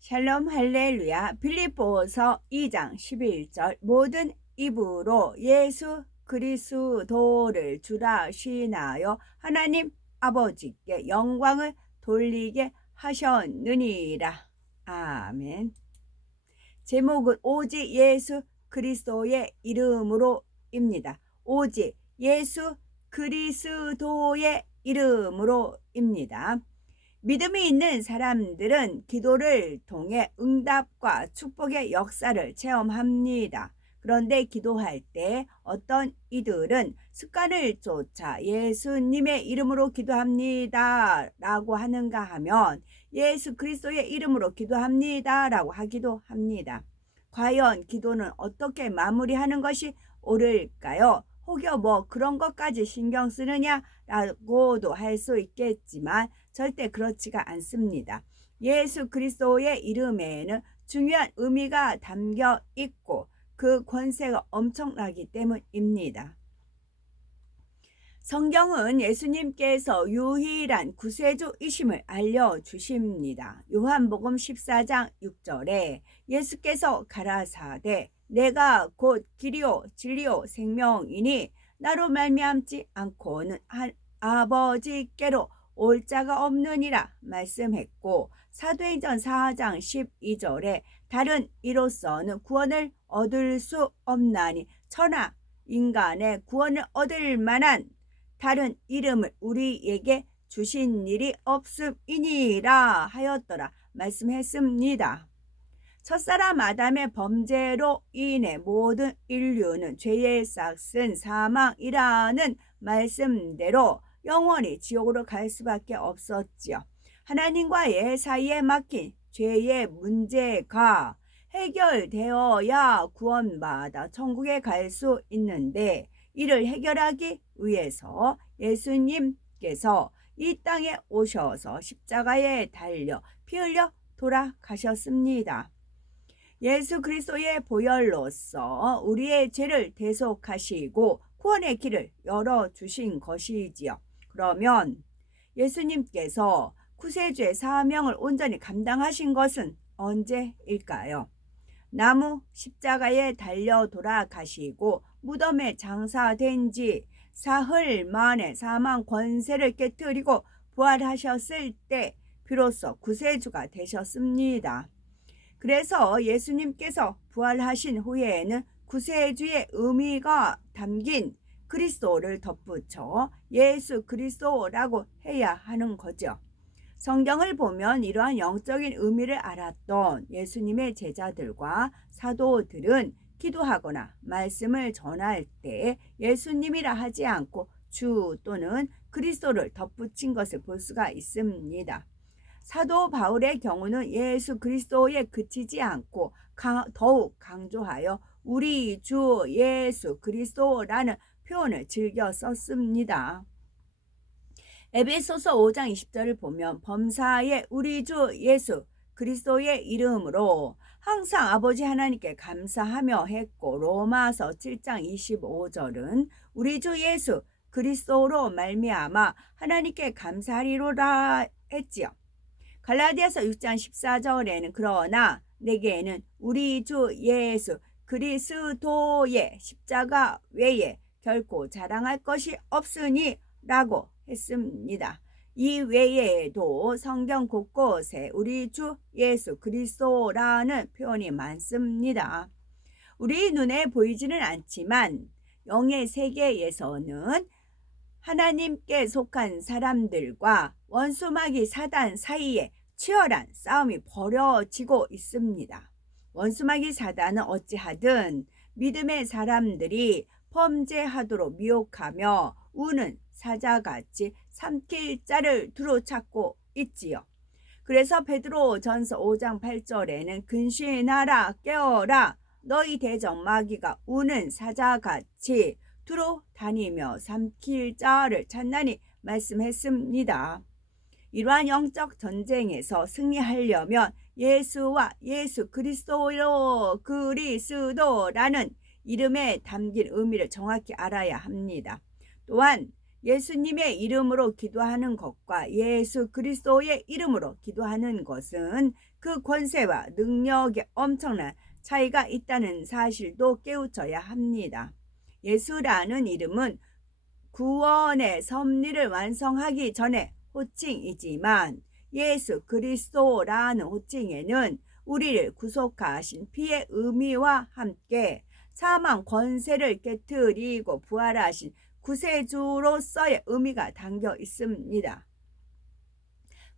샬롬 할렐루야. 빌립보서 2장 11절 모든 입으로 예수 그리스도를 주라 시인하여 하나님 아버지께 영광을 돌리게 하셨느니라. 아멘. 제목은 오직 예수 그리스도의 이름으로입니다. 오직 예수 그리스도의 이름으로입니다. 믿음이 있는 사람들은 기도를 통해 응답과 축복의 역사를 체험합니다. 그런데 기도할 때 어떤 이들은 습관을 쫓아 예수님의 이름으로 기도합니다 라고 하는가 하면 예수 그리스도의 이름으로 기도합니다 라고 하기도 합니다. 과연 기도는 어떻게 마무리하는 것이 옳을까요? 혹여 뭐 그런 것까지 신경 쓰느냐 라고도 할 수 있겠지만 절대 그렇지가 않습니다. 예수 그리스도의 이름에는 중요한 의미가 담겨 있고 그 권세가 엄청나기 때문입니다. 성경은 예수님께서 유일한 구세주이심을 알려주십니다. 요한복음 14장 6절에 예수께서 가라사대 내가 곧 길이요 진리요 생명이니 나로 말미암지 않고는 아버지께로 올 자가 없느니라 말씀했고, 사도행전 4장 12절에 다른 이로서는 구원을 얻을 수 없나니 천하 인간의 구원을 얻을 만한 다른 이름을 우리에게 주신 일이 없음이니라 하였더라 말씀했습니다. 첫사람 아담의 범죄로 인해 모든 인류는 죄의 싹은 사망이라는 말씀대로 영원히 지옥으로 갈 수밖에 없었지요. 하나님과의 사이에 막힌 죄의 문제가 해결되어야 구원받아 천국에 갈 수 있는데, 이를 해결하기 위해서 예수님께서 이 땅에 오셔서 십자가에 달려 피 흘려 돌아가셨습니다. 예수 그리스도의 보혈로서 우리의 죄를 대속하시고 구원의 길을 열어주신 것이지요. 그러면 예수님께서 구세주의 사명을 온전히 감당하신 것은 언제일까요? 나무 십자가에 달려 돌아가시고 무덤에 장사된 지 사흘 만에 사망 권세를 깨뜨리고 부활하셨을 때 비로소 구세주가 되셨습니다. 그래서 예수님께서 부활하신 후에는 구세주의 의미가 담긴 그리스도를 덧붙여 예수 그리스도라고 해야 하는 거죠. 성경을 보면 이러한 영적인 의미를 알았던 예수님의 제자들과 사도들은 기도하거나 말씀을 전할 때 예수님이라 하지 않고 주 또는 그리스도를 덧붙인 것을 볼 수가 있습니다. 사도 바울의 경우는 예수 그리스도에 그치지 않고 더욱 강조하여 우리 주 예수 그리스도라는 표현을 즐겨 썼습니다. 에베소서 5장 20절을 보면 범사에 우리 주 예수 그리스도의 이름으로 항상 아버지 하나님께 감사하며 했고, 로마서 7장 25절은 우리 주 예수 그리스도로 말미암아 하나님께 감사하리로라 했지요. 갈라디아서 6장 14절에는 그러나 내게는 우리 주 예수 그리스도의 십자가 외에 결코 자랑할 것이 없으니 라고 했습니다. 이 외에도 성경 곳곳에 우리 주 예수 그리스도라는 표현이 많습니다. 우리 눈에 보이지는 않지만 영의 세계에서는 하나님께 속한 사람들과 원수마귀 사단 사이에 치열한 싸움이 벌어지고 있습니다. 원수마귀 사단은 어찌하든 믿음의 사람들이 범죄하도록 미혹하며 우는 사자같이 삼킬 자를 두루 찾고 있지요. 그래서 베드로전서 5장 8절에는 근신하라 깨어라 너희 대적 마귀가 우는 사자같이 두루 다니며 삼킬 자를 찾나니 말씀했습니다. 이러한 영적 전쟁에서 승리하려면 예수와 예수 그리스도라는 이름에 담긴 의미를 정확히 알아야 합니다. 또한 예수님의 이름으로 기도하는 것과 예수 그리스도의 이름으로 기도하는 것은 그 권세와 능력에 엄청난 차이가 있다는 사실도 깨우쳐야 합니다. 예수라는 이름은 구원의 섭리를 완성하기 전에 호칭이지만 예수 그리스도라는 호칭에는 우리를 구속하신 피의 의미와 함께 사망 권세를 깨뜨리고 부활하신 구세주로서의 의미가 담겨 있습니다.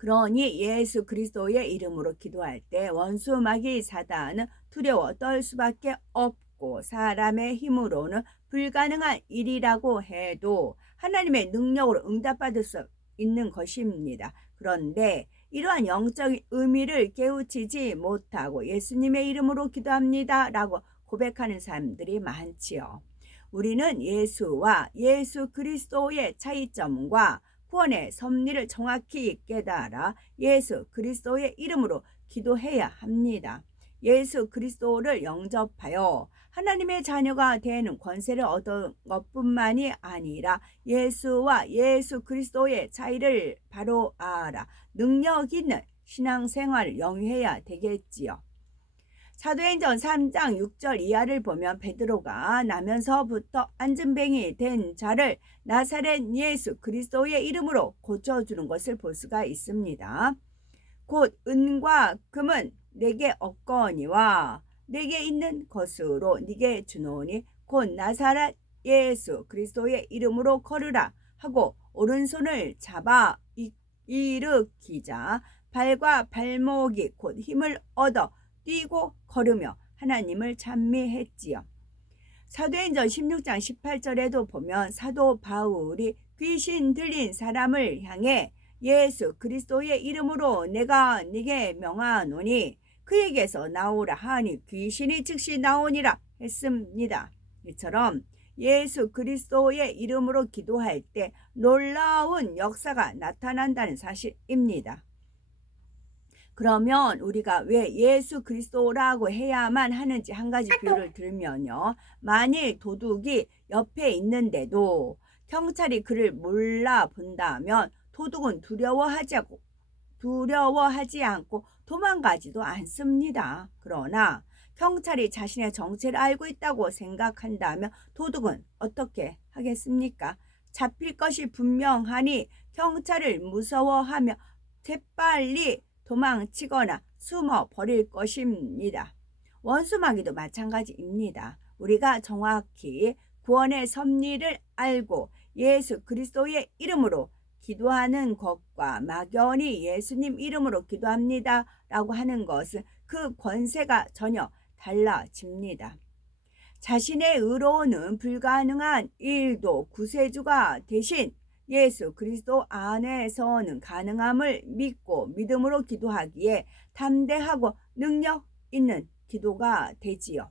그러니 예수 그리스도의 이름으로 기도할 때 원수 마귀 사단은 두려워 떨 수밖에 없고 사람의 힘으로는 불가능한 일이라고 해도 하나님의 능력으로 응답받을 수 있는 것입니다. 그런데 이러한 영적인 의미를 깨우치지 못하고 예수님의 이름으로 기도합니다 라고 고백하는 사람들이 많지요. 우리는 예수와 예수 그리스도의 차이점과 구원의 섭리를 정확히 깨달아 예수 그리스도의 이름으로 기도해야 합니다. 예수 그리스도를 영접하여 하나님의 자녀가 되는 권세를 얻은 것뿐만이 아니라 예수와 예수 그리스도의 차이를 바로 알아 능력 있는 신앙생활을 영위해야 되겠지요. 사도행전 3장 6절 이하를 보면 베드로가 나면서부터 안진뱅이 된 자를 나사렛 예수 그리스도의 이름으로 고쳐주는 것을 볼 수가 있습니다. 곧 은과 금은 내게 없거니와 내게 있는 것으로 네게 주노니 곧 나사렛 예수 그리스도의 이름으로 걸으라 하고 오른손을 잡아 일으키자 발과 발목이 곧 힘을 얻어 뛰고 걸으며 하나님을 찬미했지요. 사도행전 16장 18절에도 보면 사도 바울이 귀신 들린 사람을 향해 예수 그리스도의 이름으로 내가 네게 명하노니 그에게서 나오라 하니 귀신이 즉시 나오니라 했습니다. 이처럼 예수 그리스도의 이름으로 기도할 때 놀라운 역사가 나타난다는 사실입니다. 그러면 우리가 왜 예수 그리스도라고 해야만 하는지 한 가지 비유를 들면요. 만일 도둑이 옆에 있는데도 경찰이 그를 몰라본다면 도둑은 두려워하지 않고 도망가지도 않습니다. 그러나 경찰이 자신의 정체를 알고 있다고 생각한다면 도둑은 어떻게 하겠습니까? 잡힐 것이 분명하니 경찰을 무서워하며 재빨리 도망치거나 숨어 버릴 것입니다. 원수마귀도 마찬가지입니다. 우리가 정확히 구원의 섭리를 알고 예수 그리스도의 이름으로 기도하는 것과 막연히 예수님 이름으로 기도합니다 라고 하는 것은 그 권세가 전혀 달라집니다. 자신의 의로는 불가능한 일도 구세주가 대신 예수 그리스도 안에서는 가능함을 믿고 믿음으로 기도하기에 담대하고 능력 있는 기도가 되지요.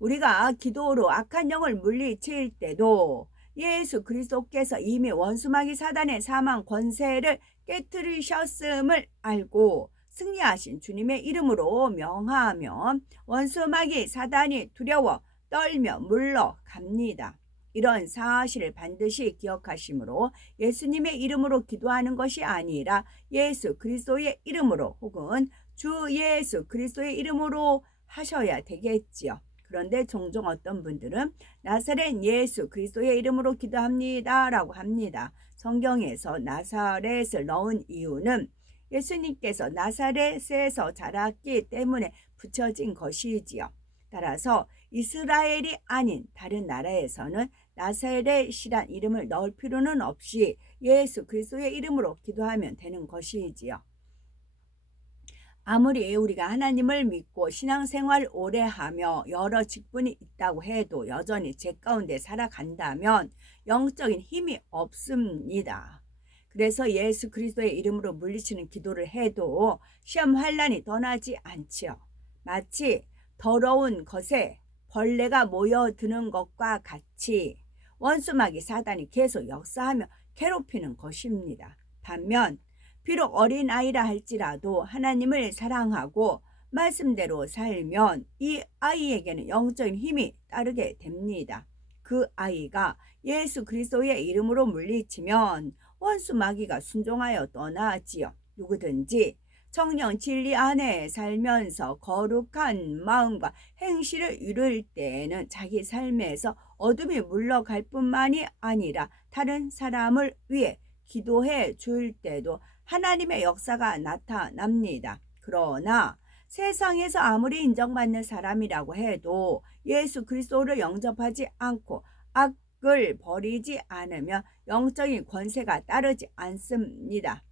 우리가 기도로 악한 영을 물리칠 때도 예수 그리스도께서 이미 원수마귀 사단의 사망 권세를 깨뜨리셨음을 알고 승리하신 주님의 이름으로 명하면 원수마귀 사단이 두려워 떨며 물러갑니다. 이런 사실을 반드시 기억하시므로 예수님의 이름으로 기도하는 것이 아니라 예수 그리스도의 이름으로 혹은 주 예수 그리스도의 이름으로 하셔야 되겠지요. 그런데 종종 어떤 분들은 나사렛 예수 그리스도의 이름으로 기도합니다 라고 합니다. 성경에서 나사렛을 넣은 이유는 예수님께서 나사렛에서 자랐기 때문에 붙여진 것이지요. 따라서 이스라엘이 아닌 다른 나라에서는 나사렛이란 이름을 넣을 필요는 없이 예수 그리스도의 이름으로 기도하면 되는 것이지요. 아무리 우리가 하나님을 믿고 신앙생활 오래 하며 여러 직분이 있다고 해도 여전히 죄 가운데 살아간다면 영적인 힘이 없습니다. 그래서 예수 그리스도의 이름으로 물리치는 기도를 해도 시험 환난이 떠나지 않지요. 마치 더러운 것에 벌레가 모여드는 것과 같이 원수마귀 사단이 계속 역사하며 괴롭히는 것입니다. 반면 비록 어린아이라 할지라도 하나님을 사랑하고 말씀대로 살면 이 아이에게는 영적인 힘이 따르게 됩니다. 그 아이가 예수 그리스도의 이름으로 물리치면 원수 마귀가 순종하여 떠나지요. 누구든지 청령 진리 안에 살면서 거룩한 마음과 행실을 이룰 때에는 자기 삶에서 어둠이 물러갈 뿐만이 아니라 다른 사람을 위해 기도해 줄 때도 하나님의 역사가 나타납니다. 그러나 세상에서 아무리 인정받는 사람이라고 해도 예수 그리스도를 영접하지 않고 악을 버리지 않으면 영적인 권세가 따르지 않습니다.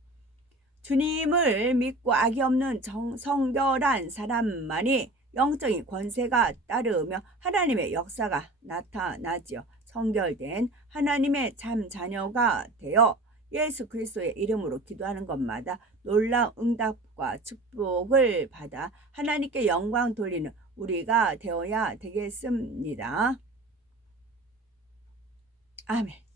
주님을 믿고 악이 없는 성결한 사람만이 영적인 권세가 따르며 하나님의 역사가 나타나지요. 성결된 하나님의 참 자녀가 되어 예수 그리스도의 이름으로 기도하는 것마다 놀라운 응답과 축복을 받아 하나님께 영광 돌리는 우리가 되어야 되겠습니다. 아멘.